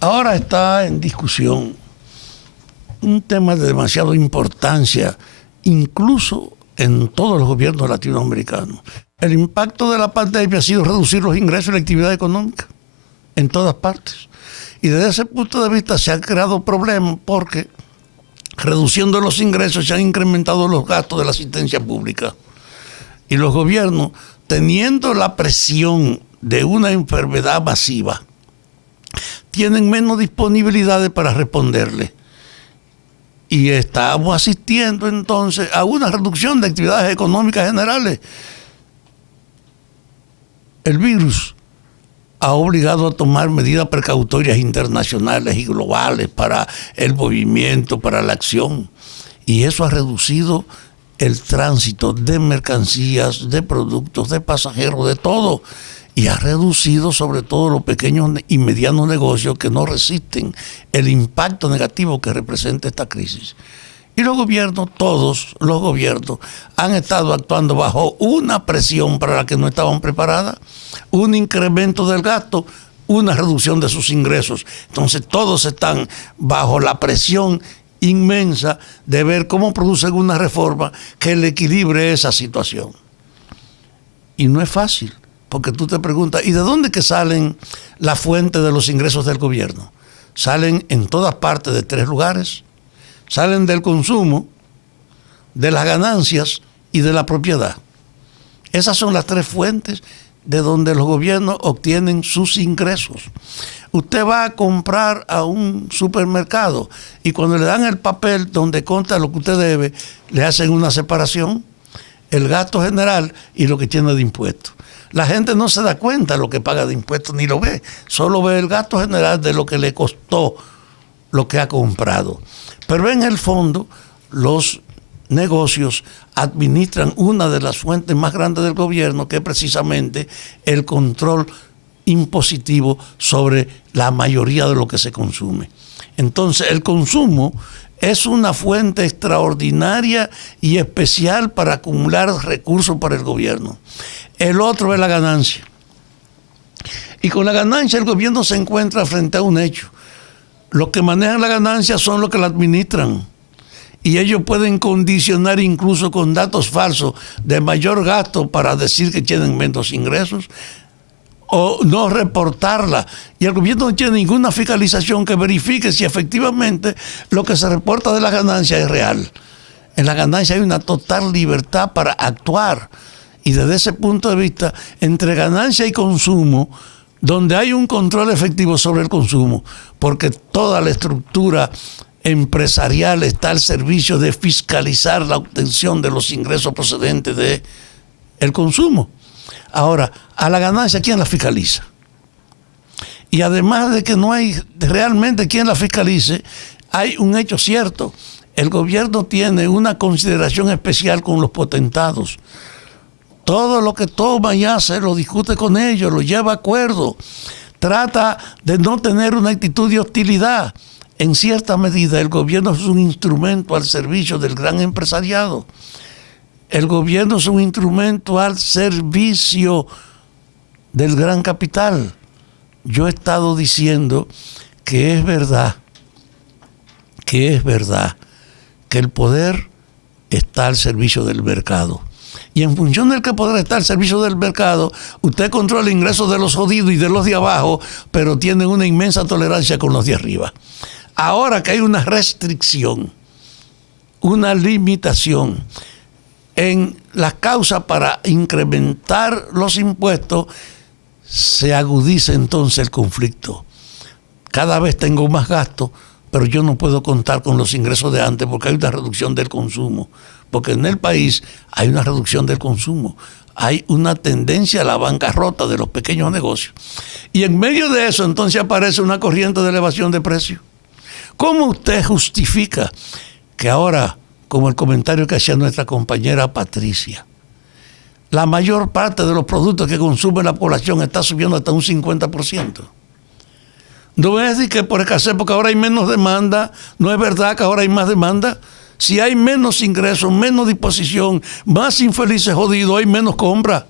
Ahora está en discusión un tema de demasiada importancia, incluso en todos los gobiernos latinoamericanos. El impacto de la pandemia ha sido reducir los ingresos y la actividad económica en todas partes. Y desde ese punto de vista se han creado problemas porque reduciendo los ingresos se han incrementado los gastos de la asistencia pública. Y los gobiernos, teniendo la presión de una enfermedad masiva, tienen menos disponibilidades para responderle. Y estamos asistiendo entonces a una reducción de actividades económicas generales. El virus ha obligado a tomar medidas precautorias internacionales y globales para el movimiento, para la acción. Y eso ha reducido el tránsito de mercancías, de productos, de pasajeros, de todo. Y ha reducido sobre todo los pequeños y medianos negocios que no resisten el impacto negativo que representa esta crisis. Y los gobiernos, todos los gobiernos, han estado actuando bajo una presión para la que no estaban preparadas, un incremento del gasto, una reducción de sus ingresos. Entonces todos están bajo la presión inmensa de ver cómo producen una reforma que le equilibre esa situación. Y no es fácil. Porque tú te preguntas, ¿y de dónde que salen la fuente de los ingresos del gobierno? Salen en todas partes de tres lugares. Salen del consumo, de las ganancias y de la propiedad. Esas son las tres fuentes de donde los gobiernos obtienen sus ingresos. Usted va a comprar a un supermercado y cuando le dan el papel donde consta lo que usted debe, le hacen una separación, el gasto general y lo que tiene de impuestos. La gente no se da cuenta de lo que paga de impuestos ni lo ve, solo ve el gasto general de lo que le costó lo que ha comprado. Pero en el fondo, los negocios administran una de las fuentes más grandes del gobierno, que es precisamente el control impositivo sobre la mayoría de lo que se consume. Entonces, el consumo es una fuente extraordinaria y especial para acumular recursos para el gobierno. El otro es la ganancia. Y con la ganancia el gobierno se encuentra frente a un hecho. Los que manejan la ganancia son los que la administran. Y ellos pueden condicionar incluso con datos falsos de mayor gasto para decir que tienen menos ingresos o no reportarla. Y el gobierno no tiene ninguna fiscalización que verifique si efectivamente lo que se reporta de la ganancia es real. En la ganancia hay una total libertad para actuar. Y desde ese punto de vista, entre ganancia y consumo, donde hay un control efectivo sobre el consumo, porque toda la estructura empresarial está al servicio de fiscalizar la obtención de los ingresos procedentes del consumo. Ahora, a la ganancia, ¿quién la fiscaliza? Y además de que no hay realmente quien la fiscalice, hay un hecho cierto. El gobierno tiene una consideración especial con los potentados. Todo lo que toma y hace lo discute con ellos, lo lleva a acuerdo. Trata de no tener una actitud de hostilidad. En cierta medida, el gobierno es un instrumento al servicio del gran empresariado. El gobierno es un instrumento al servicio del gran capital. Yo he estado diciendo que es verdad que el poder está al servicio del mercado. Y en función del que poder está al servicio del mercado, usted controla ingresos de los jodidos y de los de abajo, pero tiene una inmensa tolerancia con los de arriba. Ahora que hay una restricción, una limitación en las causas para incrementar los impuestos, se agudiza entonces el conflicto. Cada vez tengo más gastos, pero yo no puedo contar con los ingresos de antes porque hay una reducción del consumo. Porque en el país hay una reducción del consumo, hay una tendencia a la bancarrota de los pequeños negocios. Y en medio de eso entonces aparece una corriente de elevación de precios. ¿Cómo usted justifica que ahora, como el comentario que hacía nuestra compañera Patricia, la mayor parte de los productos que consume la población está subiendo hasta un 50%? No es decir que por escasez, porque ahora hay menos demanda, no es verdad que ahora hay más demanda. Si hay menos ingresos, menos disposición, más infelices jodidos, hay menos compra.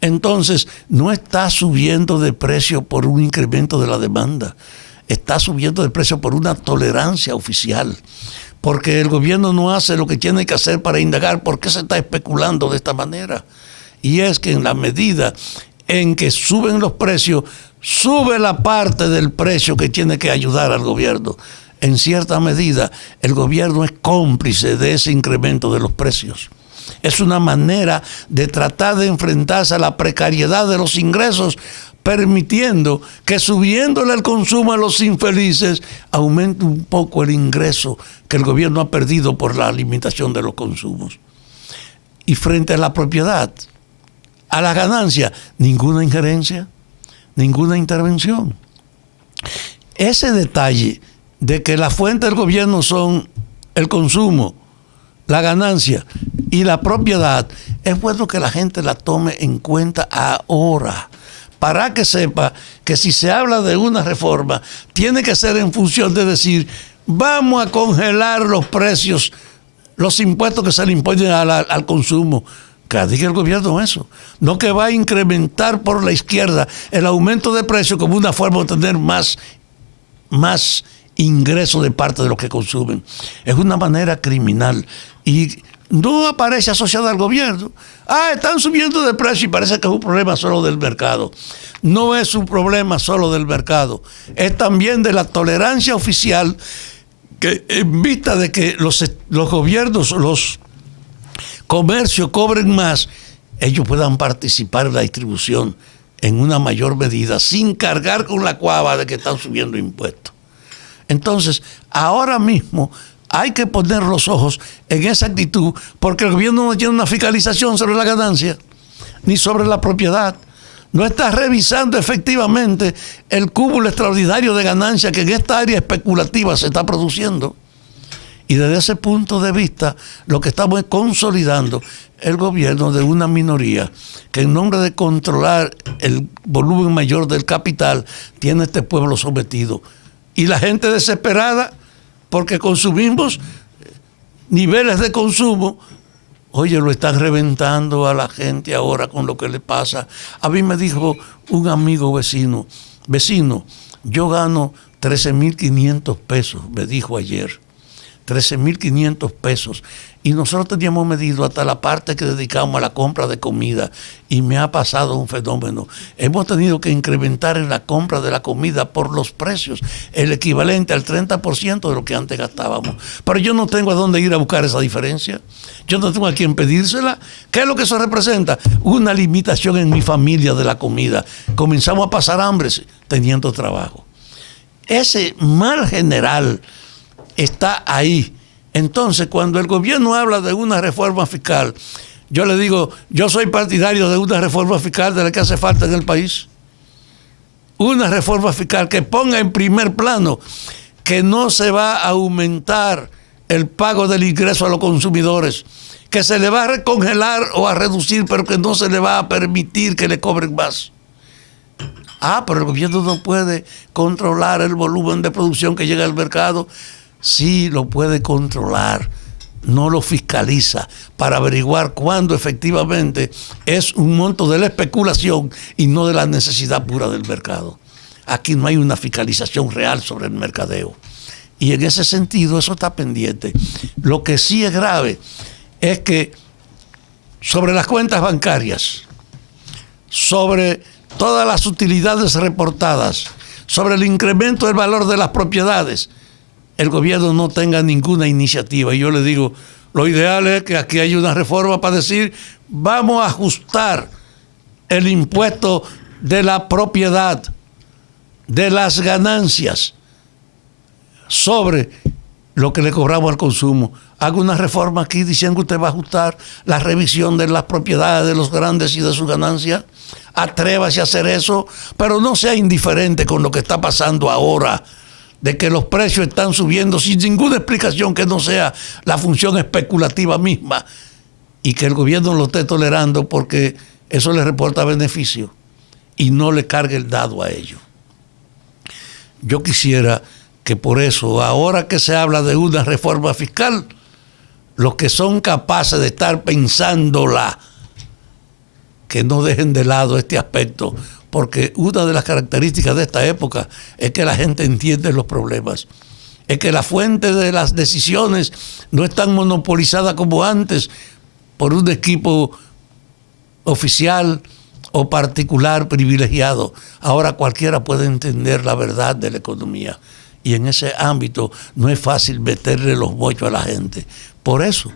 Entonces, no está subiendo de precio por un incremento de la demanda, está subiendo de precio por una tolerancia oficial, porque el gobierno no hace lo que tiene que hacer para indagar por qué se está especulando de esta manera. Y es que en la medida en que suben los precios, sube la parte del precio que tiene que ayudar al gobierno. En cierta medida, el gobierno es cómplice de ese incremento de los precios. Es una manera de tratar de enfrentarse a la precariedad de los ingresos, permitiendo que subiéndole el consumo a los infelices, aumente un poco el ingreso que el gobierno ha perdido por la limitación de los consumos. Y frente a la propiedad, a la ganancia, ninguna injerencia, ninguna intervención. Ese detalle de que la fuente del gobierno son el consumo, la ganancia y la propiedad, es bueno que la gente la tome en cuenta ahora, para que sepa que si se habla de una reforma, tiene que ser en función de decir, vamos a congelar los precios, los impuestos que se le imponen al consumo. Que diga el gobierno eso, no que va a incrementar por la izquierda el aumento de precios como una forma de tener más ingresos de parte de los que consumen. Es una manera criminal y no aparece asociada al gobierno. Están subiendo de precio y parece que es un problema solo del mercado. No es un problema solo del mercado, es también de la tolerancia oficial que en vista de que los gobiernos, los comercios cobren más, ellos puedan participar en la distribución en una mayor medida sin cargar con la cuava de que están subiendo impuestos. Entonces, ahora mismo hay que poner los ojos en esa actitud porque el gobierno no tiene una fiscalización sobre la ganancia ni sobre la propiedad. No está revisando efectivamente el cúmulo extraordinario de ganancias que en esta área especulativa se está produciendo. Y desde ese punto de vista, lo que estamos es consolidando el gobierno de una minoría que en nombre de controlar el volumen mayor del capital, tiene a este pueblo sometido. Y la gente desesperada porque consumimos niveles de consumo, oye, lo están reventando a la gente ahora con lo que le pasa. A mí me dijo un amigo vecino, yo gano 13,500 pesos, me dijo ayer. 13,500 pesos. Y nosotros teníamos medido hasta la parte que dedicamos a la compra de comida y me ha pasado un fenómeno. Hemos tenido que incrementar en la compra de la comida por los precios, el equivalente al 30% de lo que antes gastábamos. Pero yo no tengo a dónde ir a buscar esa diferencia. Yo no tengo a quién pedírsela. ¿Qué es lo que eso representa? Una limitación en mi familia de la comida. Comenzamos a pasar hambre teniendo trabajo. Ese mal general está ahí. Entonces, cuando el gobierno habla de una reforma fiscal, yo le digo, yo soy partidario de una reforma fiscal de la que hace falta en el país. Una reforma fiscal que ponga en primer plano que no se va a aumentar el pago del ingreso a los consumidores, que se le va a recongelar o a reducir, pero que no se le va a permitir que le cobren más. Pero el gobierno no puede controlar el volumen de producción que llega al mercado. Sí lo puede controlar, no lo fiscaliza para averiguar cuándo efectivamente es un monto de la especulación y no de la necesidad pura del mercado. Aquí no hay una fiscalización real sobre el mercadeo. Y en ese sentido eso está pendiente. Lo que sí es grave es que sobre las cuentas bancarias, sobre todas las utilidades reportadas, sobre el incremento del valor de las propiedades, el gobierno no tenga ninguna iniciativa. Y yo le digo, lo ideal es que aquí haya una reforma para decir, vamos a ajustar el impuesto de la propiedad, de las ganancias, sobre lo que le cobramos al consumo. Haga una reforma aquí diciendo que usted va a ajustar la revisión de las propiedades de los grandes y de sus ganancias. Atrévase a hacer eso, pero no sea indiferente con lo que está pasando ahora, de que los precios están subiendo sin ninguna explicación que no sea la función especulativa misma y que el gobierno lo esté tolerando porque eso le reporta beneficio y no le cargue el dado a ellos. Yo quisiera que por eso, ahora que se habla de una reforma fiscal, los que son capaces de estar pensándola que no dejen de lado este aspecto, porque una de las características de esta época es que la gente entiende los problemas, es que la fuente de las decisiones no es tan monopolizada como antes por un equipo oficial o particular privilegiado. Ahora cualquiera puede entender la verdad de la economía, y en ese ámbito no es fácil meterle los bollos a la gente. Por eso,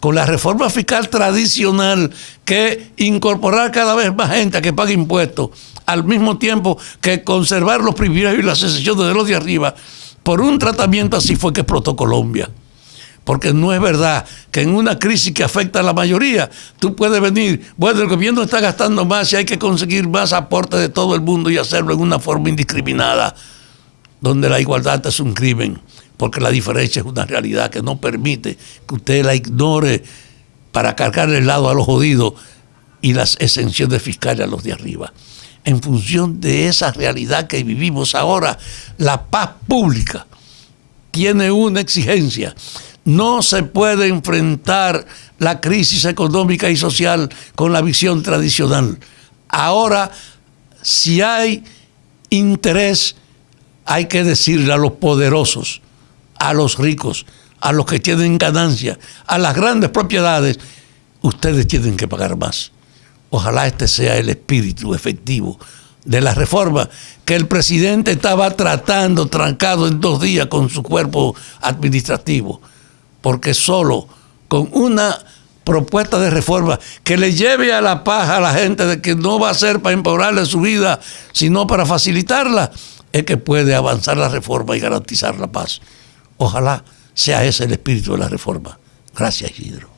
con la reforma fiscal tradicional, que incorporar cada vez más gente a que pague impuestos, al mismo tiempo que conservar los privilegios y las excepciones de los de arriba, por un tratamiento así fue que explotó Colombia. Porque no es verdad que en una crisis que afecta a la mayoría, tú puedes venir, bueno, el gobierno está gastando más y hay que conseguir más aportes de todo el mundo y hacerlo en una forma indiscriminada, donde la igualdad es un crimen, porque la diferencia es una realidad que no permite que usted la ignore para cargar el lado a los jodidos y las exenciones fiscales a los de arriba. En función de esa realidad que vivimos ahora, la paz pública tiene una exigencia. No se puede enfrentar la crisis económica y social con la visión tradicional. Ahora, si hay interés, hay que decirle a los poderosos, a los ricos, a los que tienen ganancias, a las grandes propiedades, ustedes tienen que pagar más. Ojalá este sea el espíritu efectivo de la reforma que el presidente estaba tratando, trancado en 2 días con su cuerpo administrativo. Porque solo con una propuesta de reforma que le lleve a la paz a la gente, de que no va a ser para empeorarle su vida, sino para facilitarla, es que puede avanzar la reforma y garantizar la paz. Ojalá sea ese el espíritu de la reforma. Gracias, Isidro.